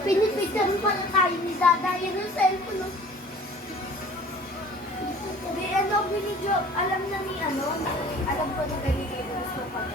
Pinipicture pala tayo ni Dada. Yan ang cellphone. Di ano, binidyo, alam na ni ano, alam ko na ganito yung gusto pa.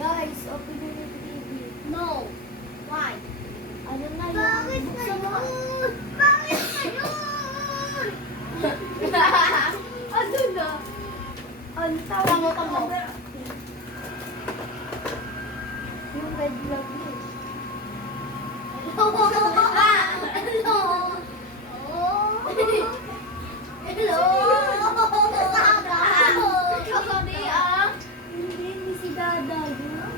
Guys, open your TV. No. Why? Ano na yun? Bakit na yun? Bakit na yun? Ano na? Ano tawag mo? Yung red vlog yun. Hello? Hello? Sabi hindi si Dada yun.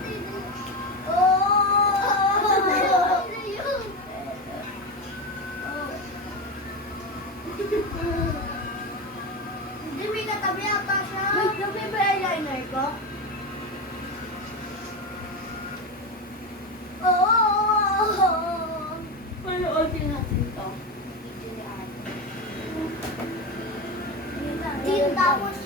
Hindi, may katabi ata siya. Wait, may ba eyeliner ko? Panoodin natin to. Tin tapos